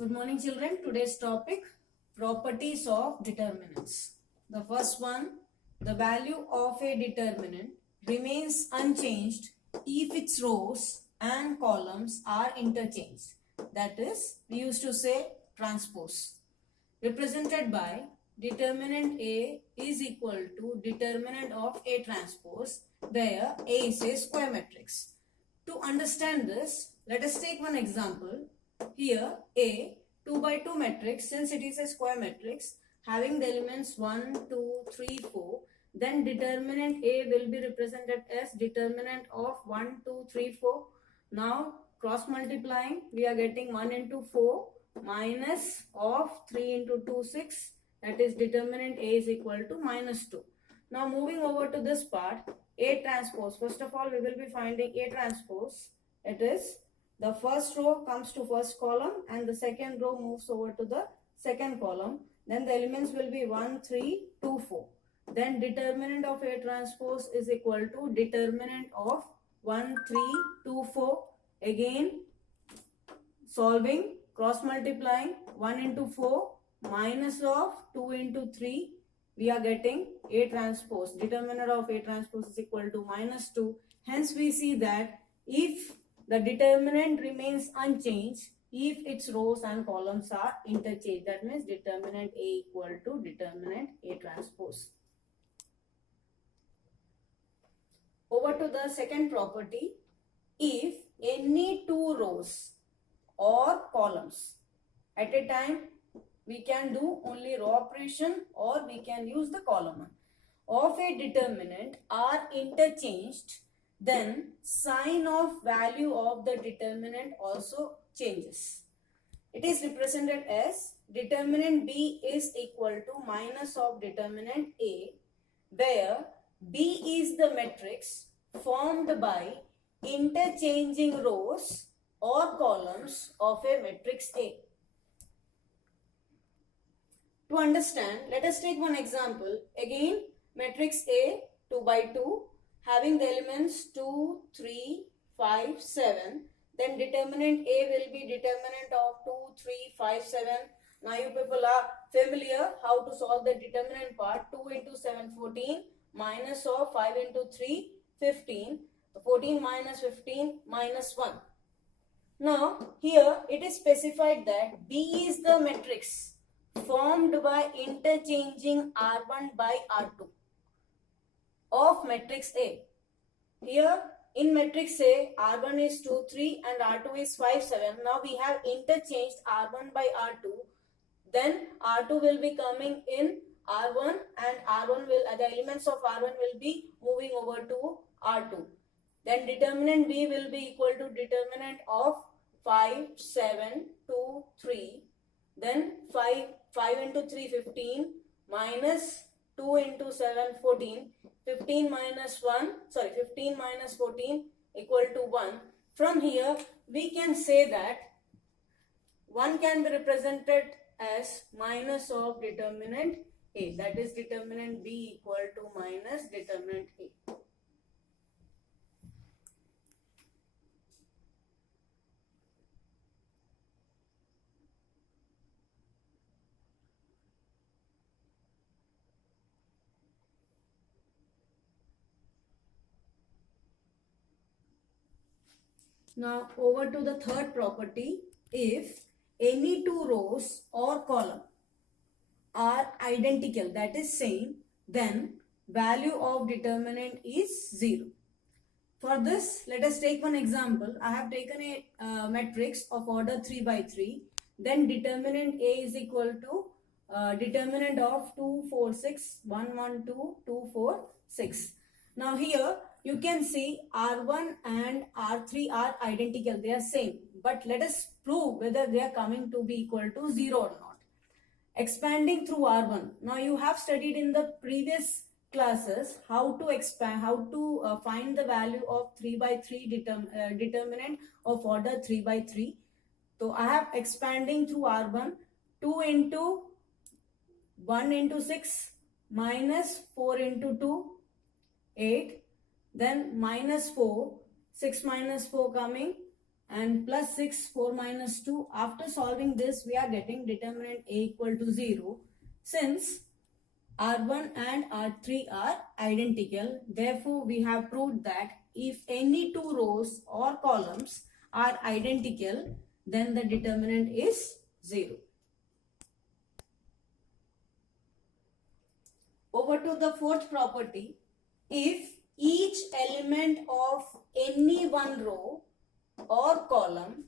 Good morning, children. Today's topic, properties of determinants. The first one, the value of a determinant remains unchanged if its rows and columns are interchanged. That is, we used to say transpose. Represented by determinant A is equal to determinant of A transpose, where A is a square matrix. To understand this, let us take one example. Here A 2 by 2 matrix, since it is a square matrix having the elements 1, 2, 3, 4, then determinant A will be represented as determinant of 1, 2, 3, 4. Now cross multiplying, we are getting 1 into 4 minus of 3 into 2, 6. That is determinant A is equal to minus 2. Now moving over to this part, A transpose. First of all, we will be finding A transpose. It is the first row comes to first column and the second row moves over to the second column. Then the elements will be 1, 3, 2, 4. Then determinant of A transpose is equal to determinant of 1, 3, 2, 4. Again solving, cross multiplying, 1 into 4 minus of 2 into 3. We are getting A transpose. Determinant of A transpose is equal to minus 2. Hence we see that if the determinant remains unchanged if its rows and columns are interchanged. That means determinant A equal to determinant A transpose. Over to the second property. If any two rows or columns at a time, we can do only row operation or we can use the column of a determinant are interchanged, then sign of value of the determinant also changes. It is represented as determinant B is equal to minus of determinant A, where B is the matrix formed by interchanging rows or columns of a matrix A. To understand, let us take one example. Again, matrix A 2 by 2 having the elements 2, 3, 5, 7. Then determinant A will be determinant of 2, 3, 5, 7. Now you people are familiar how to solve the determinant part. 2 into 7, 14 minus of 5 into 3, 15. 14 minus 15 minus 1. Now here it is specified that B is the matrix formed by interchanging R1 by R2 of matrix A. Here in matrix A, R1 is 2, 3 and R2 is 5, 7. Now we have interchanged R1 by R2. Then R2 will be coming in R1 and R1 will, the elements of R1 will be moving over to R2. Then determinant B will be equal to determinant of 5, 7, 2, 3. Then 5 into 3, 15 minus 2 into 7, 14. 15 minus 14 equal to 1. From here, we can say that 1 can be represented as minus of determinant A. That is determinant B equal to minus determinant A. Now over to the third property. If any two rows or column are identical, that is same, then value of determinant is 0. For this, let us take one example. I have taken a matrix of order 3 by 3. Then determinant A is equal to determinant of 2, 4, 6, 1, 1, 2, 2, 4, 6. Now here you can see R1 and R3 are identical. They are same. But let us prove whether they are coming to be equal to 0 or not. Expanding through R1. Now you have studied in the previous classes how to expand, how to find the value of 3 by 3 determinant of order 3 by 3. So I have expanding through R1, 2 into 1 into 6 minus 4 into 2, 8. Then minus 4, 6 minus 4 coming and plus 6, 4 minus 2. After solving this, we are getting determinant A equal to 0. Since R1 and R3 are identical, therefore we have proved that if any two rows or columns are identical, then the determinant is 0. Over to the fourth property. If each element of any one row or column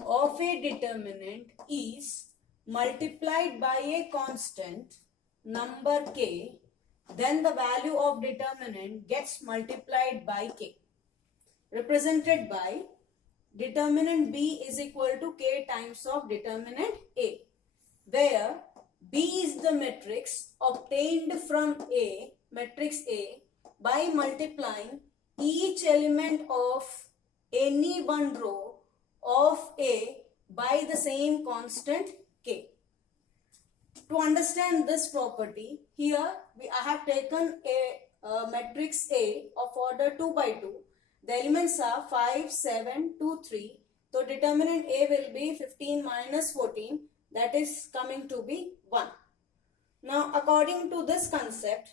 of a determinant is multiplied by a constant number k, then the value of determinant gets multiplied by k, represented by determinant B is equal to k times of determinant A, where B is the matrix obtained from A, matrix A, by multiplying each element of any one row of A by the same constant k. To understand this property, here I have taken a matrix A of order 2 by 2. The elements are 5, 7, 2, 3. So determinant A will be 15 minus 14. That is coming to be 1. Now according to this concept,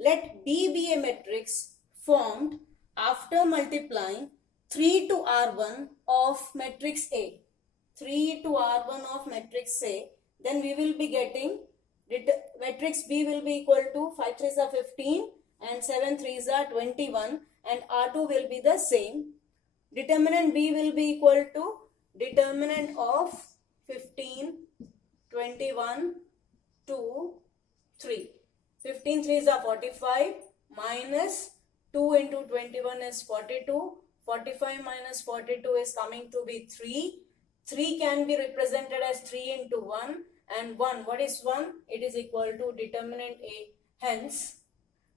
let B be a matrix formed after multiplying 3 to R1 of matrix A. 3 to R1 of matrix A. Then we will be getting matrix B will be equal to 5 3s are 15 and 7 3s are 21, and R2 will be the same. Determinant B will be equal to determinant of 15, 21, 2, 3. 15 3s are 45 minus 2 into 21 is 42. 45 minus 42 is coming to be 3. 3 can be represented as 3 into 1, and 1, what is 1? It is equal to determinant A. Hence,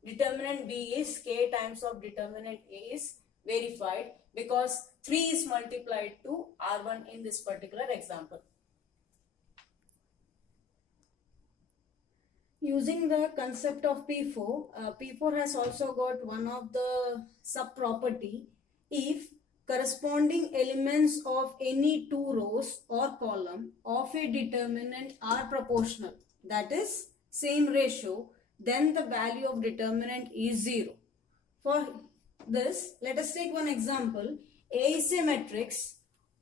determinant B is k times of determinant A is verified because 3 is multiplied to R1 in this particular example. Using the concept of P4, P4 has also got one of the sub-property. If corresponding elements of any two rows or column of a determinant are proportional, that is same ratio, then the value of determinant is 0. For this, let us take one example. A is a matrix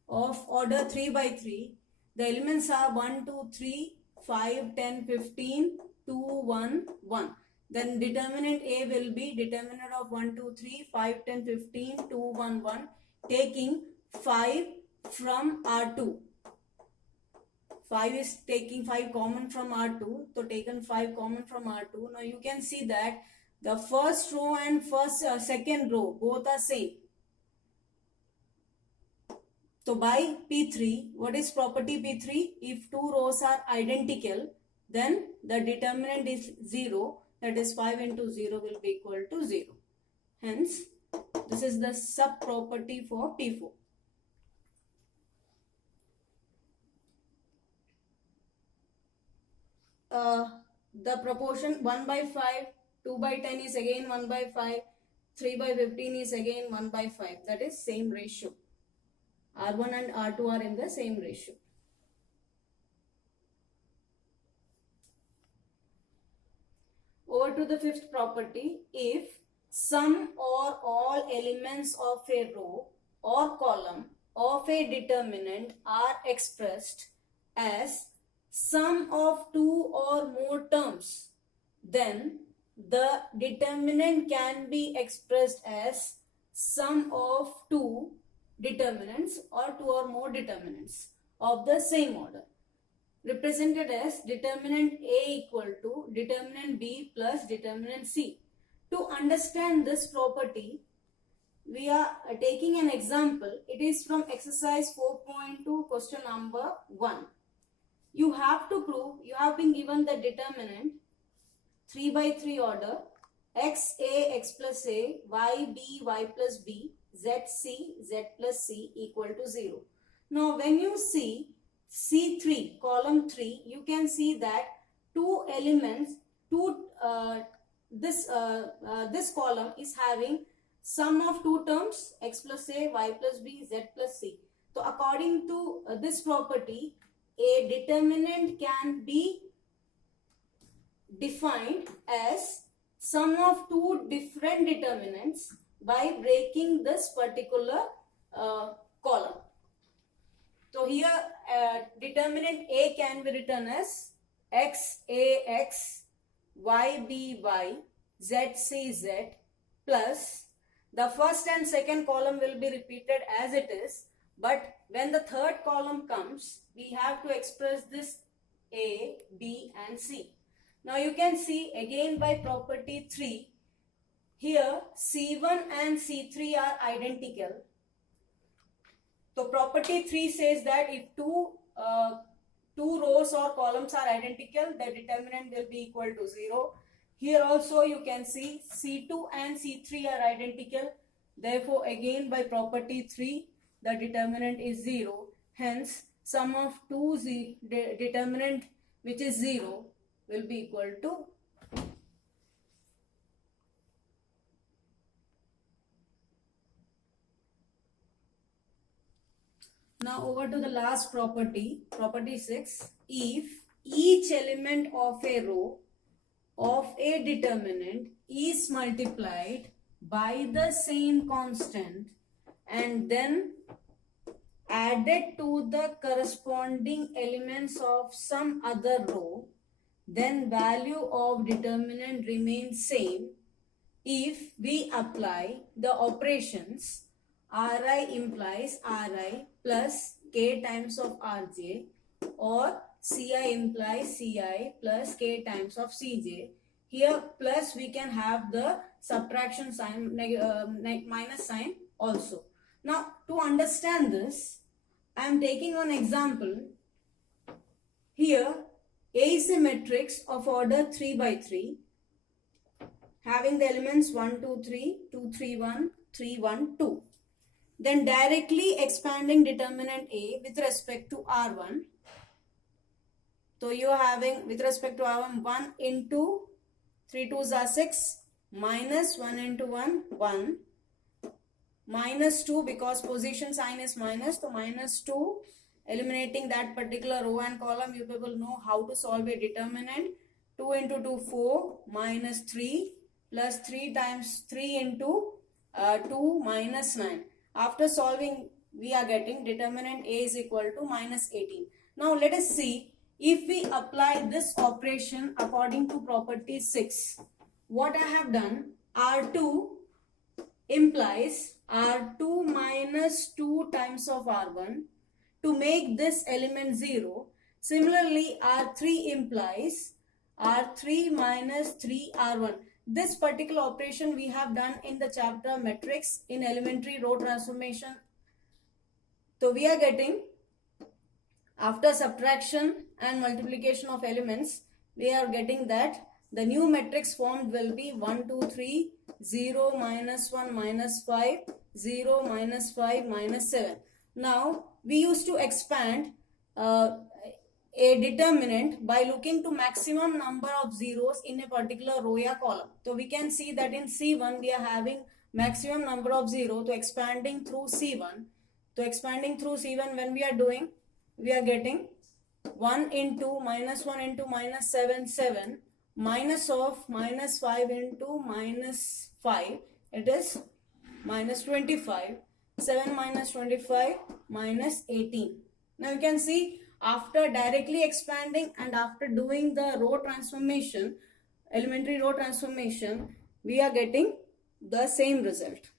of order 3 by 3. The elements are 1, 2, 3, 5, 10, 15, 2, 1, 1. Then determinant A will be determinant of 1, 2, 3, 5, 10, 15, 2, 1, 1. Taking 5 from R2. 5 is taking 5 common from R2. So taken 5 common from R2. Now you can see that the first row and second row both are same. So by P3, what is property P3? If two rows are identical, then the determinant is 0. That is 5 into 0 will be equal to 0. Hence, this is the sub-property for P4. The proportion 1 by 5, 2 by 10 is again 1 by 5, 3 by 15 is again 1 by 5. That is same ratio. R1 and R2 are in the same ratio. Over to the fifth property. If some or all elements of a row or column of a determinant are expressed as sum of two or more terms, then the determinant can be expressed as sum of two determinants or two or more determinants of the same order, represented as determinant A equal to determinant B plus determinant C. To understand this property, we are taking an example. It is from exercise 4.2, question number 1. You have to prove, you have been given the determinant 3 by 3 order, x a x plus a, y b y plus b, z c z plus c equal to 0. Now when you see C3, column 3, you can see that two elements, this column is having sum of two terms, x plus a, y plus b, z plus c. So according to this property, a determinant can be defined as sum of two different determinants by breaking this particular column. So here determinant A can be written as XAX, YBY, ZCZ plus the first and second column will be repeated as it is, but when the third column comes, we have to express this A, B and C. Now you can see again by property 3, here C1 and C3 are identical. So property 3 says that if two rows or columns are identical, the determinant will be equal to 0. Here also you can see C2 and C3 are identical. Therefore again by property 3, the determinant is 0. Hence sum of two determinant which is 0 will be equal to . Now over to the last property, property 6. If each element of a row of a determinant is multiplied by the same constant and then added to the corresponding elements of some other row, then value of determinant remains same if we apply the operations Ri implies Ri plus K times of Rj or Ci implies Ci plus K times of Cj. Here plus we can have the subtraction sign, minus sign also. Now to understand this, I am taking one example. Here A is a matrix of order 3 by 3 having the elements 1, 2, 3, 2, 3, 1, 3, 1, 2. Then directly expanding determinant A with respect to R1. So you are having with respect to R1 1 into 3 2s are 6 minus 1 into 1 1 minus 2 because position sign is minus, so minus 2. Eliminating that particular row and column, you people know how to solve a determinant. 2 into 2 4 minus 3 plus 3 times 3 into 2 minus 9. After solving, we are getting determinant A is equal to minus 18. Now let us see if we apply this operation according to property 6. What I have done, R2 implies R2 minus 2 times of R1 to make this element 0. Similarly, R3 implies R3 minus 3 R1. This particular operation we have done in the chapter matrix in elementary row transformation. So we are getting, after subtraction and multiplication of elements, we are getting that the new matrix formed will be 1, 2, 3, 0, minus 1, minus 5, 0, minus 5, minus 7. Now we used to expand a determinant by looking to maximum number of zeros in a particular row or column. So we can see that in C1 we are having maximum number of 0, so expanding through C1. So expanding through C1 when we are doing, we are getting 1 into minus 1 into minus 7 7 minus of minus 5 into minus 5, it is minus 25. 7 minus 25 minus 18. Now you can see after directly expanding and after doing the row transformation, elementary row transformation, we are getting the same result.